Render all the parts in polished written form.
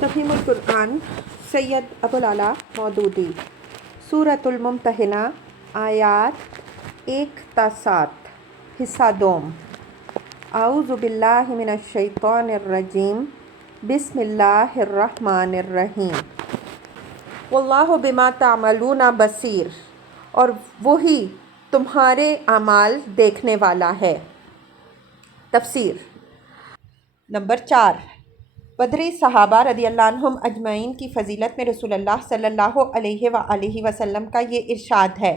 تفہیم القرآن سید ابوالعلا مودودی سورۃ الممتحنہ آیات 1 تا 7 حصہ دوم اعوذ باللہ من الشیطان الرجیم بسم اللہ الرحمن الرحیم واللہ بما تعملون بصیر، اور وہی تمہارے اعمال دیکھنے والا ہے۔ تفسیر نمبر 4 بدری صحابہ رضی اللہ عنہم اجمعین کی فضیلت میں رسول اللہ صلی اللہ علیہ وآلہ وسلم کا یہ ارشاد ہے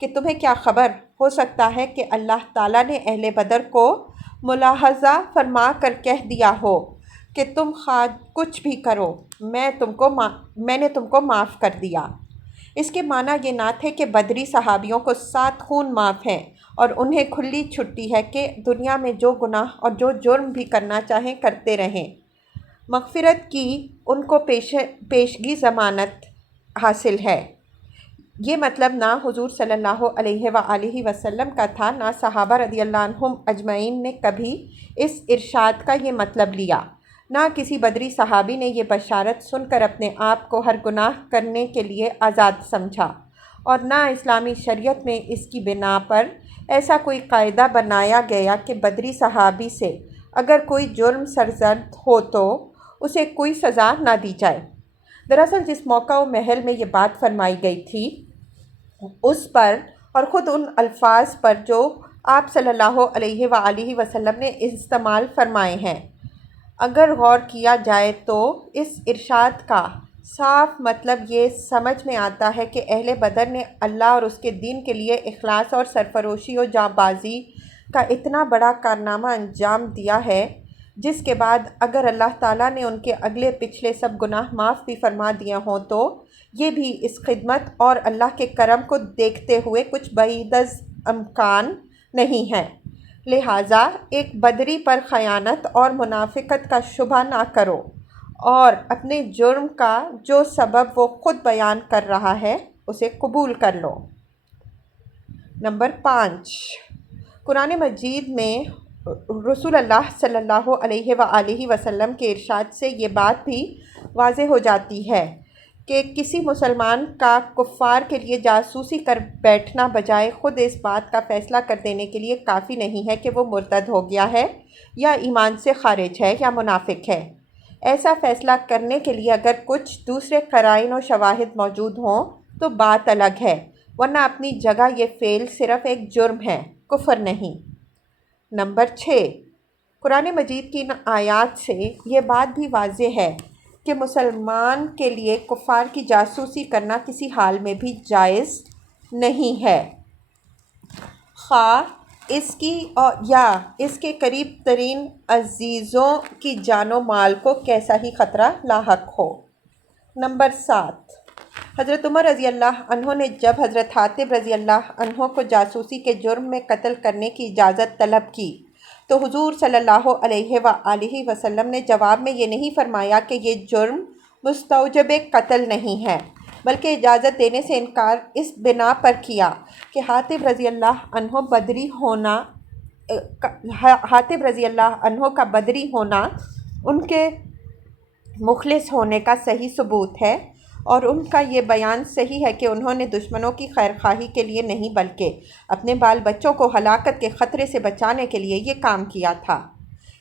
کہ تمہیں کیا خبر ہو سکتا ہے کہ اللہ تعالیٰ نے اہل بدر کو ملاحظہ فرما کر کہہ دیا ہو کہ تم خواہ کچھ بھی کرو میں نے تم کو معاف کر دیا۔ اس کے معنی یہ نہ تھے کہ بدری صحابیوں کو 7 خون معاف ہیں اور انہیں کھلی چھٹی ہے کہ دنیا میں جو گناہ اور جو جرم بھی کرنا چاہیں کرتے رہیں۔ مغفرت کی ان کو پیشگی ضمانت حاصل ہے۔ یہ مطلب نہ حضور صلی اللہ علیہ وآلہ وسلم کا تھا، نہ صحابہ رضی اللہ عنہم اجمعین نے کبھی اس ارشاد کا یہ مطلب لیا۔ نہ کسی بدری صحابی نے یہ بشارت سن کر اپنے آپ کو ہر گناہ کرنے کے لیے آزاد سمجھا، اور نہ اسلامی شریعت میں اس کی بنا پر ایسا کوئی قاعدہ بنایا گیا کہ بدری صحابی سے اگر کوئی جرم سرزد ہو تو اسے کوئی سزا نہ دی جائے۔ دراصل جس موقع و محل میں یہ بات فرمائی گئی تھی اس پر اور خود ان الفاظ پر جو آپ صلی اللہ علیہ وآلہ وسلم نے استعمال فرمائے ہیں، اگر غور کیا جائے تو اس ارشاد کا صاف مطلب یہ سمجھ میں آتا ہے کہ اہل بدر نے اللہ اور اس کے دین کے لیے اخلاص اور سرفروشی و جاں بازی کا اتنا بڑا کارنامہ انجام دیا ہے، جس کے بعد اگر اللہ تعالیٰ نے ان کے اگلے پچھلے سب گناہ معاف بھی فرما دیے ہوں تو یہ بھی اس خدمت اور اللہ کے کرم کو دیکھتے ہوئے کچھ بعید از امکان نہیں ہے۔ لہٰذا ایک بدری پر خیانت اور منافقت کا شبہ نہ کرو اور اپنے جرم کا جو سبب وہ خود بیان کر رہا ہے اسے قبول کر لو۔ نمبر 5 قرآن مجید میں رسول اللہ صلی اللہ علیہ وآلہ وسلم کے ارشاد سے یہ بات بھی واضح ہو جاتی ہے کہ کسی مسلمان کا کفار کے لیے جاسوسی کر بیٹھنا بجائے خود اس بات کا فیصلہ کر دینے کے لیے کافی نہیں ہے کہ وہ مرتد ہو گیا ہے یا ایمان سے خارج ہے یا منافق ہے۔ ایسا فیصلہ کرنے کے لیے اگر کچھ دوسرے قرائن و شواہد موجود ہوں تو بات الگ ہے، ورنہ اپنی جگہ یہ فعل صرف ایک جرم ہے، کفر نہیں۔ نمبر 6 قرآن مجید کی ان آیات سے یہ بات بھی واضح ہے کہ مسلمان کے لیے کفار کی جاسوسی کرنا کسی حال میں بھی جائز نہیں ہے، خواہ اس کی یا اس کے قریب ترین عزیزوں کی جان و مال کو کیسا ہی خطرہ لاحق ہو۔ نمبر 7 حضرت عمر رضی اللہ عنہ نے جب حضرت حاتب رضی اللہ عنہ کو جاسوسی کے جرم میں قتل کرنے کی اجازت طلب کی تو حضور صلی اللہ علیہ وآلہ وسلم نے جواب میں یہ نہیں فرمایا کہ یہ جرم مستوجب قتل نہیں ہے، بلکہ اجازت دینے سے انکار اس بنا پر کیا کہ حاتب رضی اللہ عنہ کا بدری ہونا ان کے مخلص ہونے کا صحیح ثبوت ہے، اور ان کا یہ بیان صحیح ہے کہ انہوں نے دشمنوں کی خیرخواہی کے لیے نہیں بلکہ اپنے بال بچوں کو ہلاکت کے خطرے سے بچانے کے لیے یہ کام کیا تھا۔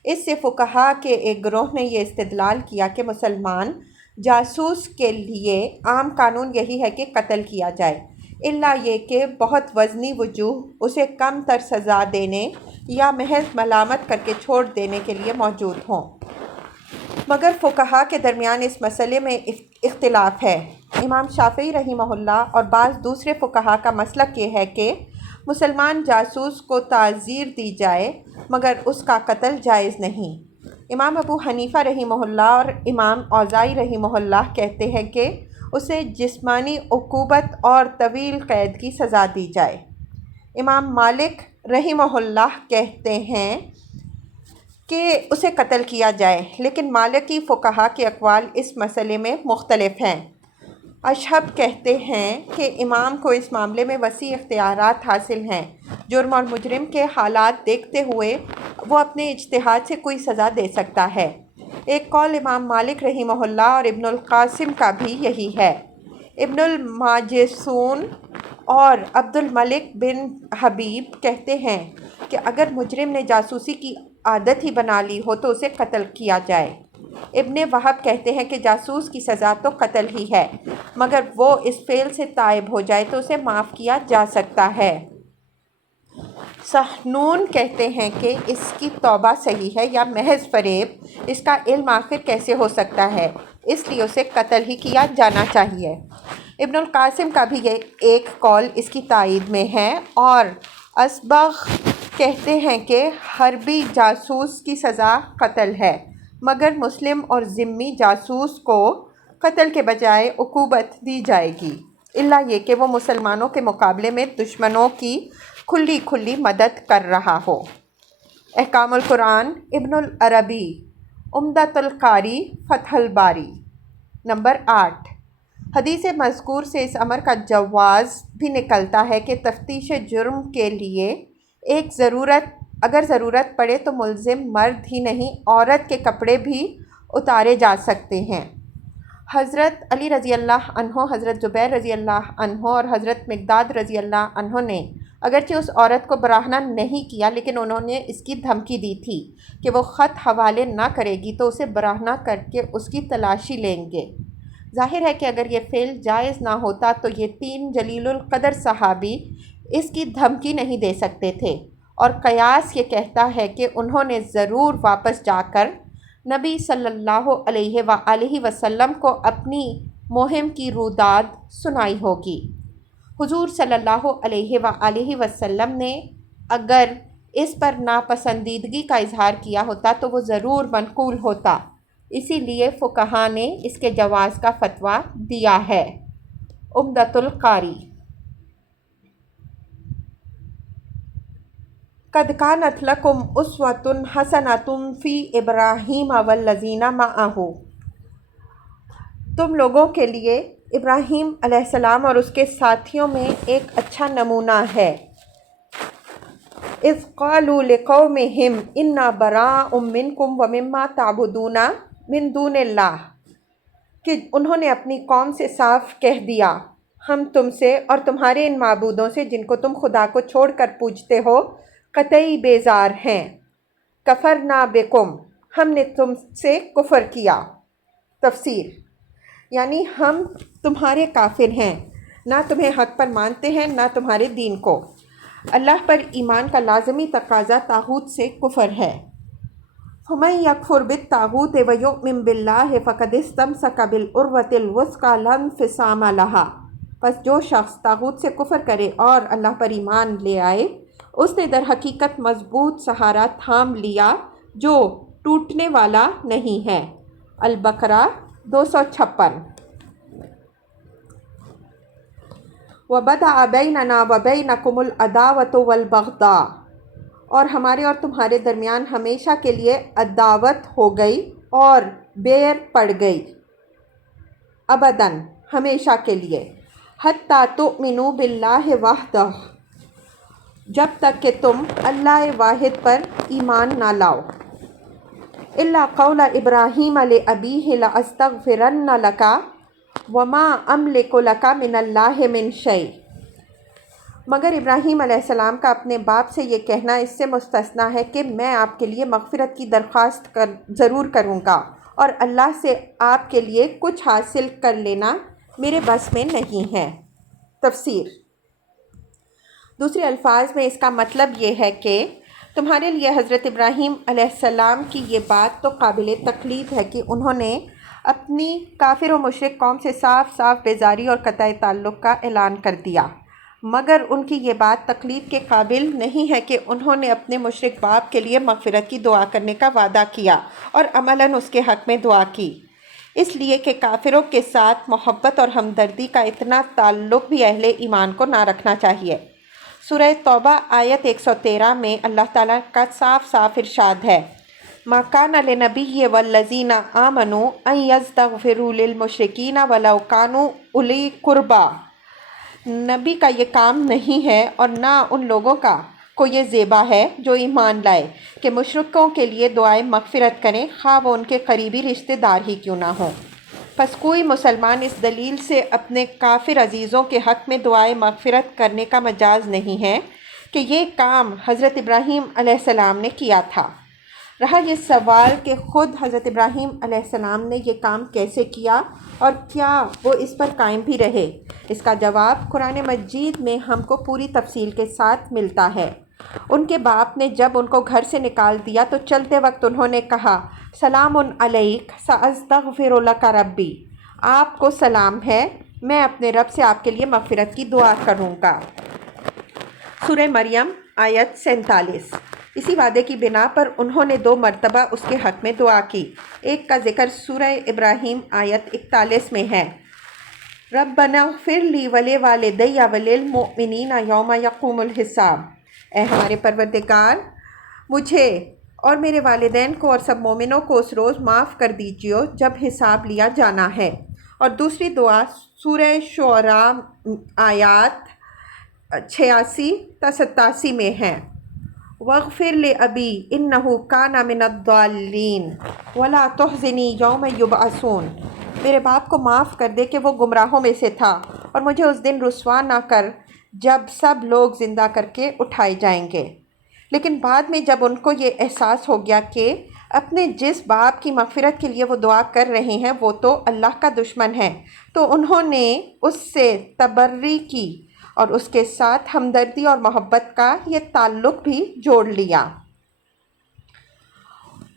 اس سے فقہا کے ایک گروہ نے یہ استدلال کیا کہ مسلمان جاسوس کے لیے عام قانون یہی ہے کہ قتل کیا جائے، الا یہ کہ بہت وزنی وجوہ اسے کم تر سزا دینے یا محض ملامت کر کے چھوڑ دینے کے لیے موجود ہوں۔ مگر فقہا کے درمیان اس مسئلے میں اختلاف ہے۔ امام شافعی رحمہ اللہ اور بعض دوسرے فقہا کا مسلک یہ ہے کہ مسلمان جاسوس کو تعزیر دی جائے مگر اس کا قتل جائز نہیں۔ امام ابو حنیفہ رحمہ اللہ اور امام اوزاعی رحمہ اللہ کہتے ہیں کہ اسے جسمانی عقوبت اور طویل قید کی سزا دی جائے۔ امام مالک رحمہ اللہ کہتے ہیں کہ اسے قتل کیا جائے، لیکن مالکی فقہا کے اقوال اس مسئلے میں مختلف ہیں۔ اشہب کہتے ہیں کہ امام کو اس معاملے میں وسیع اختیارات حاصل ہیں، جرم اور مجرم کے حالات دیکھتے ہوئے وہ اپنے اجتہاد سے کوئی سزا دے سکتا ہے۔ ایک قول امام مالک رحمہ اللہ اور ابن القاسم کا بھی یہی ہے۔ ابن الماجشون اور عبد الملک بن حبیب کہتے ہیں کہ اگر مجرم نے جاسوسی کی عادت ہی بنا لی ہو تو اسے قتل کیا جائے۔ ابن وہب کہتے ہیں کہ جاسوس کی سزا تو قتل ہی ہے، مگر وہ اس فعل سے تائب ہو جائے تو اسے معاف کیا جا سکتا ہے۔ سحنون کہتے ہیں کہ اس کی توبہ صحیح ہے یا محض فریب، اس کا علم آخر کیسے ہو سکتا ہے، اس لیے اسے قتل ہی کیا جانا چاہیے۔ ابن القاسم کا بھی یہ ایک قول اس کی تائید میں ہے، اور اصبغ کہتے ہیں کہ حربی جاسوس کی سزا قتل ہے، مگر مسلم اور ذمی جاسوس کو قتل کے بجائے عقوبت دی جائے گی، الا یہ کہ وہ مسلمانوں کے مقابلے میں دشمنوں کی کھلی کھلی مدد کر رہا ہو۔ احکام القرآن ابن العربی عمدۃ القاری فتح الباری۔ نمبر 8، حدیث مذکور سے اس امر کا جواز بھی نکلتا ہے کہ تفتیش جرم کے لیے اگر ضرورت پڑے تو ملزم مرد ہی نہیں عورت کے کپڑے بھی اتارے جا سکتے ہیں۔ حضرت علی رضی اللہ عنہ، حضرت زبیر رضی اللہ عنہ اور حضرت مقداد رضی اللہ عنہ نے اگرچہ اس عورت کو براہنہ نہیں کیا، لیکن انہوں نے اس کی دھمکی دی تھی کہ وہ خط حوالے نہ کرے گی تو اسے براہنہ کر کے اس کی تلاشی لیں گے۔ ظاہر ہے کہ اگر یہ فعل جائز نہ ہوتا تو یہ 3 جلیل القدر صحابی اس کی دھمکی نہیں دے سکتے تھے، اور قیاس یہ کہتا ہے کہ انہوں نے ضرور واپس جا کر نبی صلی اللہ علیہ وآلہ وسلم کو اپنی مہم کی روداد سنائی ہوگی۔ حضور صلی اللہ علیہ وآلہ وسلم نے اگر اس پر ناپسندیدگی کا اظہار کیا ہوتا تو وہ ضرور منقول ہوتا، اسی لیے فقہا نے اس کے جواز کا فتویٰ دیا ہے۔ عمدۃ القاری۔ قد کانت لکم اسوۃ حسنۃ فی ابراہیم والذین معہ۔ تم لوگوں کے لیے ابراہیم علیہ السلام اور اس کے ساتھیوں میں ایک اچھا نمونہ ہے۔ اذ قالوا لقومہم انا براء منکم ومما تعبدون من دون اللہ، کہ انہوں نے اپنی قوم سے صاف کہہ دیا ہم تم سے اور تمہارے ان معبودوں سے جن کو تم خدا کو چھوڑ کر پوجتے ہو قطعی بیزار ہیں۔ کفرنا بکم، ہم نے تم سے کفر کیا۔ تفسیر، یعنی ہم تمہارے کافر ہیں، نہ تمہیں حق پر مانتے ہیں نہ تمہارے دین کو۔ اللہ پر ایمان کا لازمی تقاضا طاغوت سے کفر ہے۔ فَمَن يَكْفُرْ بِالطَّاغُوتِ وَيُؤْمِن بِاللَّهِ فَقَدِ اسْتَمْسَكَ بِالْعُرْوَةِ الْوُثْقَىٰ لَا انفِصَامَ لَهَا، پس جو شخص طاغوت سے کفر کرے اور اللہ پر ایمان لے آئے، اس نے در حقیقت مضبوط سہارا تھام لیا جو ٹوٹنے والا نہیں ہے۔ البقرہ 256۔ وَبَدَأَ بَيْنَنَا وَبَيْنَكُمُ الْعَدَاوَةُ وَالْبَغْضَاءُ، اور ہمارے اور تمہارے درمیان ہمیشہ کے لیے عداوت ہو گئی اور بیر پڑ گئی، ابداً ہمیشہ کے لیے، حتیٰ تؤمنوا باللہ وحدہ، جب تک کہ تم اللہ واحد پر ایمان نہ لاؤ۔ الا قول ابراہیم لأبیہ لأستغفرن لک وما املک لک من اللہ من شیء، مگر ابراہیم علیہ السلام کا اپنے باپ سے یہ کہنا اس سے مستثنیٰ ہے کہ میں آپ کے لیے مغفرت کی درخواست ضرور کروں گا، اور اللہ سے آپ کے لیے کچھ حاصل کر لینا میرے بس میں نہیں ہے۔ تفسیر، دوسرے الفاظ میں اس کا مطلب یہ ہے کہ تمہارے لیے حضرت ابراہیم علیہ السلام کی یہ بات تو قابل تقلید ہے کہ انہوں نے اپنی کافر و مشرک قوم سے صاف صاف بیزاری اور قطع تعلق کا اعلان کر دیا، مگر ان کی یہ بات تقلید کے قابل نہیں ہے کہ انہوں نے اپنے مشرک باپ کے لیے مغفرت کی دعا کرنے کا وعدہ کیا اور عملاً اس کے حق میں دعا کی، اس لیے کہ کافروں کے ساتھ محبت اور ہمدردی کا اتنا تعلق بھی اہل ایمان کو نہ رکھنا چاہیے۔ سورہ توبہ آیت 113 میں اللہ تعالیٰ کا صاف صاف ارشاد ہے، مَا كَانَ لِلنَّبِيِّ وَالَّذِينَ آمَنُوا أَن يَسْتَغْفِرُوا لِلْمُشْرِكِينَ وَلَوْ كَانُوا أُولِي قُرْبَىٰ، نبی کا یہ کام نہیں ہے اور نہ ان لوگوں کا کو یہ زیبا ہے جو ایمان لائے کہ مشرکوں کے لیے دعائے مغفرت کریں، خواہ وہ ان کے قریبی رشتہ دار ہی کیوں نہ ہوں۔ پس کوئی مسلمان اس دلیل سے اپنے کافر عزیزوں کے حق میں دعائے مغفرت کرنے کا مجاز نہیں ہے کہ یہ کام حضرت ابراہیم علیہ السلام نے کیا تھا۔ رہا یہ سوال کہ خود حضرت ابراہیم علیہ السلام نے یہ کام کیسے کیا اور کیا وہ اس پر قائم بھی رہے، اس کا جواب قرآن مجید میں ہم کو پوری تفصیل کے ساتھ ملتا ہے۔ ان کے باپ نے جب ان کو گھر سے نکال دیا تو چلتے وقت انہوں نے کہا، سلام علیک سأستغفر لک ربی، آپ کو سلام ہے، میں اپنے رب سے آپ کے لیے مغفرت کی دعا کروں گا۔ سورہ مریم آیت 47۔ اسی وعدے کی بنا پر انہوں نے 2 مرتبہ اس کے حق میں دعا کی۔ ایک کا ذکر سورہ ابراہیم آیت 41 میں ہے، ربنا اغفر لی ولوالدی وللمؤمنین یوم یقوم الحساب، اے ہمارے پروردگار مجھے اور میرے والدین کو اور سب مومنوں کو اس روز معاف کر دیجیے جب حساب لیا جانا ہے۔ اور دوسری دعا سورہ شعراء آیات 86 تا 87 میں ہے، واغفر لأبی انہ کان من الضالین ولا تحزنی یوم یبعثون، میرے باپ کو معاف کر دے کہ وہ گمراہوں میں سے تھا، اور مجھے اس دن رسوا نہ کر جب سب لوگ زندہ کر کے اٹھائے جائیں گے۔ لیکن بعد میں جب ان کو یہ احساس ہو گیا کہ اپنے جس باپ کی مغفرت کے لیے وہ دعا کر رہے ہیں وہ تو اللہ کا دشمن ہے، تو انہوں نے اس سے تبرئی کی اور اس کے ساتھ ہمدردی اور محبت کا یہ تعلق بھی جوڑ لیا۔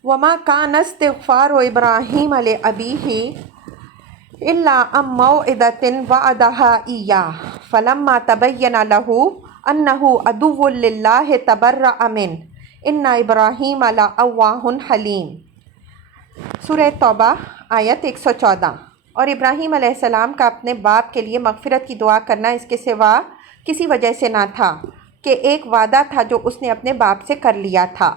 وما کان استغفار ابراہیم لأبیہ الا عن موعدۃ وعدہا ایاہ فلما تبین لہ انہ عدو للہ تبرأ منہ ان ابراہیم لأواہ حلیم۔ سورہ توبہ آیت 114۔ اور ابراہیم علیہ السلام کا اپنے باپ کے لیے مغفرت کی دعا کرنا اس کے سوا کسی وجہ سے نہ تھا کہ ایک وعدہ تھا جو اس نے اپنے باپ سے کر لیا تھا۔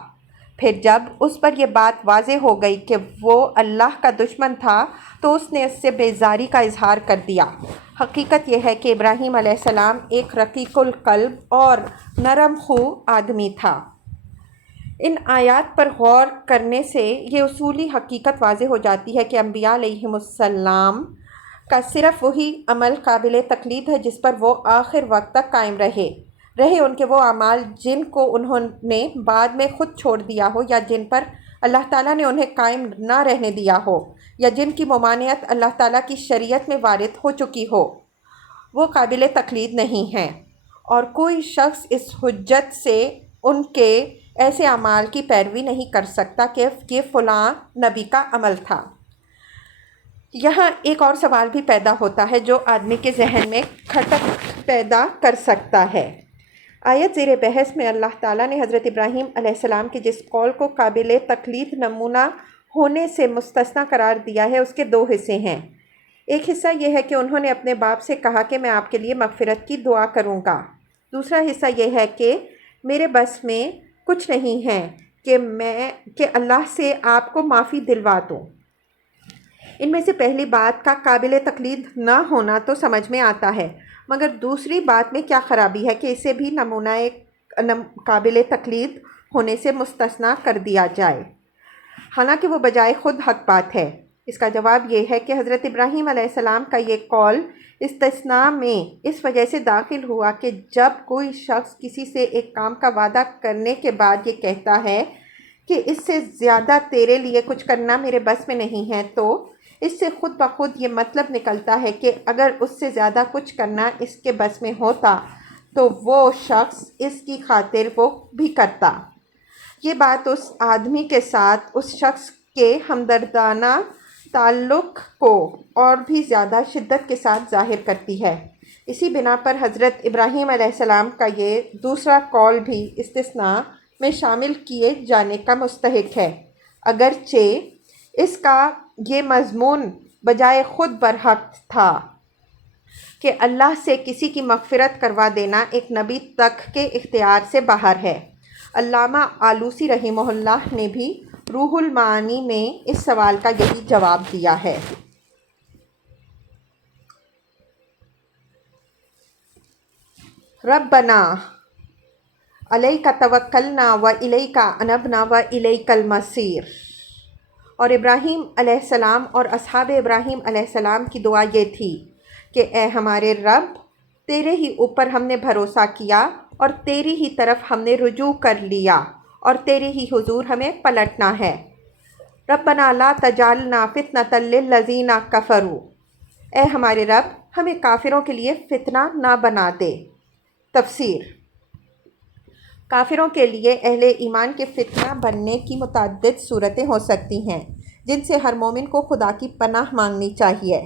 پھر جب اس پر یہ بات واضح ہو گئی کہ وہ اللہ کا دشمن تھا تو اس نے اس سے بیزاری کا اظہار کر دیا۔ حقیقت یہ ہے کہ ابراہیم علیہ السلام ایک رقیق القلب اور نرم خو آدمی تھا۔ ان آیات پر غور کرنے سے یہ اصولی حقیقت واضح ہو جاتی ہے کہ انبیاء علیہم السلام کا صرف وہی عمل قابل تقلید ہے جس پر وہ آخر وقت تک قائم رہے ان کے وہ اعمال جن کو انہوں نے بعد میں خود چھوڑ دیا ہو یا جن پر اللہ تعالیٰ نے انہیں قائم نہ رہنے دیا ہو یا جن کی ممانعت اللہ تعالیٰ کی شریعت میں وارد ہو چکی ہو، وہ قابل تقلید نہیں ہیں، اور کوئی شخص اس حجت سے ان کے ایسے اعمال کی پیروی نہیں کر سکتا کہ یہ فلاں نبی کا عمل تھا۔ یہاں ایک اور سوال بھی پیدا ہوتا ہے جو آدمی کے ذہن میں کھٹک پیدا کر سکتا ہے۔ آیت زیر بحث میں اللہ تعالیٰ نے حضرت ابراہیم علیہ السلام کے جس قول کو قابل تقلید نمونہ ہونے سے مستثنیٰ قرار دیا ہے اس کے 2 حصے ہیں۔ ایک حصہ یہ ہے کہ انہوں نے اپنے باپ سے کہا کہ میں آپ کے لیے مغفرت کی دعا کروں گا۔ دوسرا حصہ یہ ہے کہ میرے بس میں کچھ نہیں ہے کہ اللہ سے آپ کو معافی دلوا دوں۔ ان میں سے پہلی بات کا قابل تقلید نہ ہونا تو سمجھ میں آتا ہے، مگر دوسری بات میں کیا خرابی ہے کہ اسے بھی نمونہ قابل تقلید ہونے سے مستثنیٰ کر دیا جائے، حالانکہ وہ بجائے خود حق بات ہے۔ اس کا جواب یہ ہے کہ حضرت ابراہیم علیہ السلام کا یہ قول استثناء میں اس وجہ سے داخل ہوا کہ جب کوئی شخص کسی سے ایک کام کا وعدہ کرنے کے بعد یہ کہتا ہے کہ اس سے زیادہ تیرے لیے کچھ کرنا میرے بس میں نہیں ہے، تو اس سے خود بخود یہ مطلب نکلتا ہے کہ اگر اس سے زیادہ کچھ کرنا اس کے بس میں ہوتا تو وہ شخص اس کی خاطر وہ بھی کرتا۔ یہ بات اس آدمی کے ساتھ اس شخص کے ہمدردانہ تعلق کو اور بھی زیادہ شدت کے ساتھ ظاہر کرتی ہے۔ اسی بنا پر حضرت ابراہیم علیہ السلام کا یہ دوسرا قول بھی استثناء میں شامل کیے جانے کا مستحق ہے، اگرچہ اس کا یہ مضمون بجائے خود برحق تھا کہ اللہ سے کسی کی مغفرت کروا دینا ایک نبی تک کے اختیار سے باہر ہے۔ علامہ آلوسی رحمہ اللہ نے بھی روح المعانی میں اس سوال کا یہی جواب دیا ہے۔ ربنا علیک توکلنا و الیک انبنا و الیک المصیر۔ اور ابراہیم علیہ السلام اور اصحاب ابراہیم علیہ السلام کی دعا یہ تھی کہ اے ہمارے رب، تیرے ہی اوپر ہم نے بھروسہ کیا اور تیری ہی طرف ہم نے رجوع کر لیا اور تیرے ہی حضور ہمیں پلٹنا ہے۔ ربنا لا تجعلنا فتنة للذین کفروا، اے ہمارے رب ہمیں کافروں کے لیے فتنہ نہ بنا دے۔ تفسیر۔ کافروں کے لیے اہل ایمان کے فتنہ بننے کی متعدد صورتیں ہو سکتی ہیں جن سے ہر مومن کو خدا کی پناہ مانگنی چاہیے۔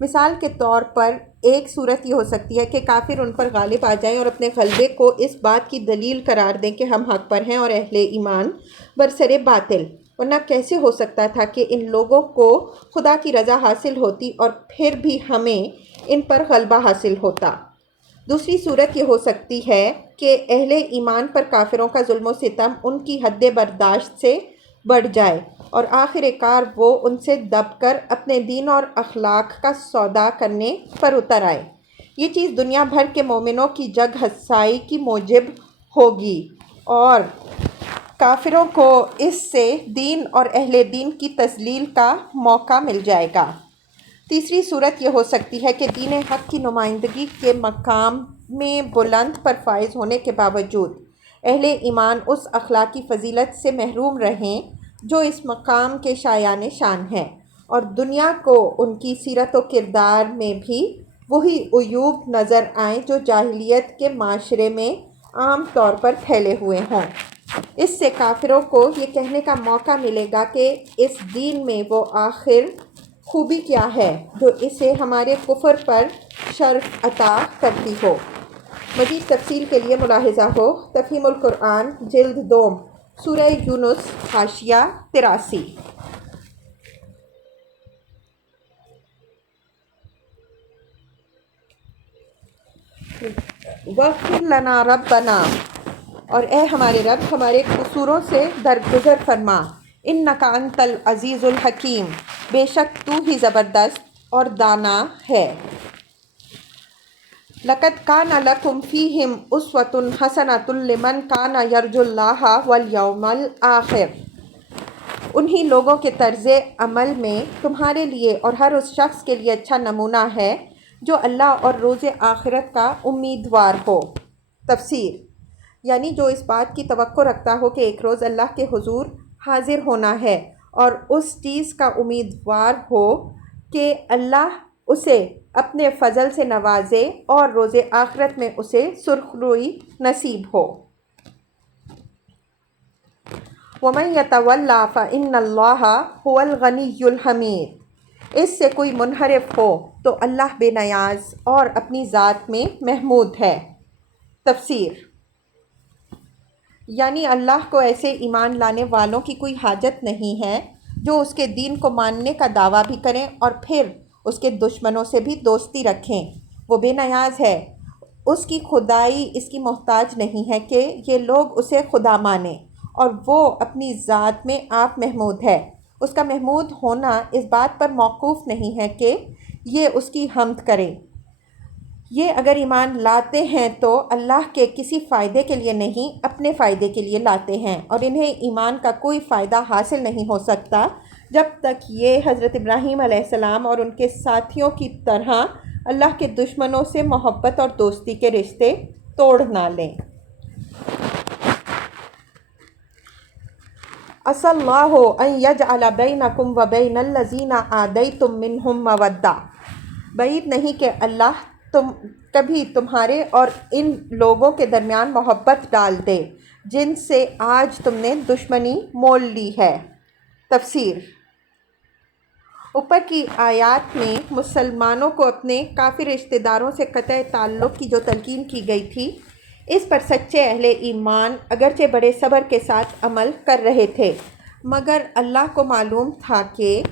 مثال کے طور پر ایک صورت یہ ہو سکتی ہے کہ کافر ان پر غالب آ جائیں اور اپنے غلبے کو اس بات کی دلیل قرار دیں کہ ہم حق پر ہیں اور اہل ایمان برسر باطل، ورنہ کیسے ہو سکتا تھا کہ ان لوگوں کو خدا کی رضا حاصل ہوتی اور پھر بھی ہمیں ان پر غلبہ حاصل ہوتا۔ دوسری صورت یہ ہو سکتی ہے کہ اہل ایمان پر کافروں کا ظلم و ستم ان کی حد برداشت سے بڑھ جائے اور آخر کار وہ ان سے دب کر اپنے دین اور اخلاق کا سودا کرنے پر اتر آئے۔ یہ چیز دنیا بھر کے مومنوں کی جگ ہنسائی کی موجب ہوگی اور کافروں کو اس سے دین اور اہل دین کی تذلیل کا موقع مل جائے گا۔ تیسری صورت یہ ہو سکتی ہے کہ دین حق کی نمائندگی کے مقام میں بلند پر فائز ہونے کے باوجود اہل ایمان اس اخلاقی فضیلت سے محروم رہیں جو اس مقام کے شایان شان ہے، اور دنیا کو ان کی سیرت و کردار میں بھی وہی عیوب نظر آئیں جو جاہلیت کے معاشرے میں عام طور پر پھیلے ہوئے ہوں۔ اس سے کافروں کو یہ کہنے کا موقع ملے گا کہ اس دین میں وہ آخر خوبی کیا ہے جو اسے ہمارے کفر پر شرف عطا کرتی ہو۔ مزید تفصیل کے لیے ملاحظہ ہو تفہیم القرآن جلد دوم سورہ یونس حاشیہ 83۔ وَاغْفِرْ لَنَا رَبَّنَا، اور اے ہمارے رب ہمارے قصوروں سے درگزر فرما۔ اِنَّكَ أَنْتَ الْعَزِيزُ الْحَكِيمُ، بے شک تو ہی زبردست اور دانا ہے۔ لَقَدْ كَانَ لَكُمْ فِيهِمْ أُسْوَةٌ حَسَنَةٌ لِمَنْ كَانَ يَرْجُو اللَّهَ وَالْيَوْمَ الْآخِرَ، انہی لوگوں کے طرز عمل میں تمہارے لیے اور ہر اس شخص کے لیے اچھا نمونہ ہے جو اللہ اور روز آخرت کا امیدوار ہو۔ تفسیر۔ یعنی جو اس بات کی توقع رکھتا ہو کہ ایک روز اللہ کے حضور حاضر ہونا ہے اور اس چیز کا امیدوار ہو کہ اللہ اسے اپنے فضل سے نوازے اور روز آخرت میں اسے سرخروئی نصیب ہو۔ وَمَن يَتَوَلَّ فَإِنَّ اللَّهَ هُوَ الْغَنِيُّ الْحَمِيدُ، اس سے کوئی منحرف ہو تو اللہ بے نیاز اور اپنی ذات میں محمود ہے۔ تفسیر۔ یعنی اللہ کو ایسے ایمان لانے والوں کی کوئی حاجت نہیں ہے جو اس کے دین کو ماننے کا دعویٰ بھی کریں اور پھر اس کے دشمنوں سے بھی دوستی رکھیں۔ وہ بے نیاز ہے، اس کی خدائی اس کی محتاج نہیں ہے کہ یہ لوگ اسے خدا مانیں، اور وہ اپنی ذات میں آپ محمود ہے۔ اس کا محمود ہونا اس بات پر موقوف نہیں ہے کہ یہ اس کی حمد کریں۔ یہ اگر ایمان لاتے ہیں تو اللہ کے کسی فائدے کے لیے نہیں، اپنے فائدے کے لیے لاتے ہیں، اور انہیں ایمان کا کوئی فائدہ حاصل نہیں ہو سکتا جب تک یہ حضرت ابراہیم علیہ السلام اور ان کے ساتھیوں کی طرح اللہ کے دشمنوں سے محبت اور دوستی کے رشتے توڑ نہ لیں۔ عَسَى اللَّهُ أَن يَجْعَلَ بَيْنَكُمْ وَبَيْنَ الَّذِينَ عَادَيْتُم مِّنْهُم مَّوَدَّةً، بعید نہیں کہ اللہ کبھی تمہارے اور ان لوگوں کے درمیان محبت ڈال دے جن سے آج تم نے دشمنی مول لی ہے۔ تفسیر۔ اوپر کی آیات میں مسلمانوں کو اپنے کافر رشتہ داروں سے قطع تعلق کی جو تلقین کی گئی تھی، اس پر سچے اہل ایمان اگرچہ بڑے صبر کے ساتھ عمل کر رہے تھے، مگر اللہ کو معلوم تھا کہ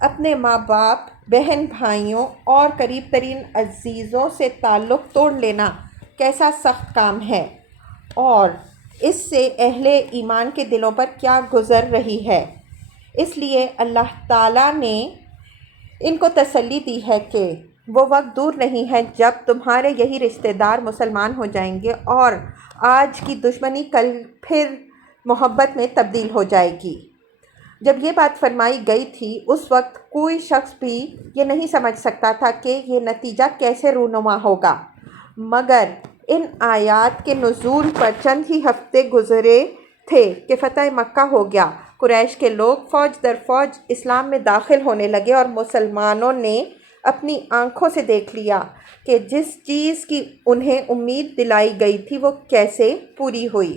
اپنے ماں باپ، بہن بھائیوں اور قریب ترین عزیزوں سے تعلق توڑ لینا کیسا سخت کام ہے، اور اس سے اہل ایمان کے دلوں پر کیا گزر رہی ہے۔ اس لیے اللہ تعالیٰ نے ان کو تسلی دی ہے کہ وہ وقت دور نہیں ہے جب تمہارے یہی رشتہ دار مسلمان ہو جائیں گے اور آج کی دشمنی کل پھر محبت میں تبدیل ہو جائے گی۔ جب یہ بات فرمائی گئی تھی اس وقت کوئی شخص بھی یہ نہیں سمجھ سکتا تھا کہ یہ نتیجہ کیسے رونما ہوگا، مگر ان آیات کے نزول پر چند ہی ہفتے گزرے تھے کہ فتح مکہ ہو گیا۔ قریش کے لوگ فوج در فوج اسلام میں داخل ہونے لگے اور مسلمانوں نے اپنی آنکھوں سے دیکھ لیا کہ جس چیز کی انہیں امید دلائی گئی تھی وہ کیسے پوری ہوئی۔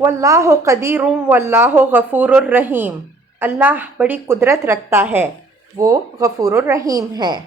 واللہ قدیر واللہ غفور الرحیم، اللہ بڑی قدرت رکھتا ہے، وہ غفور الرحیم ہے۔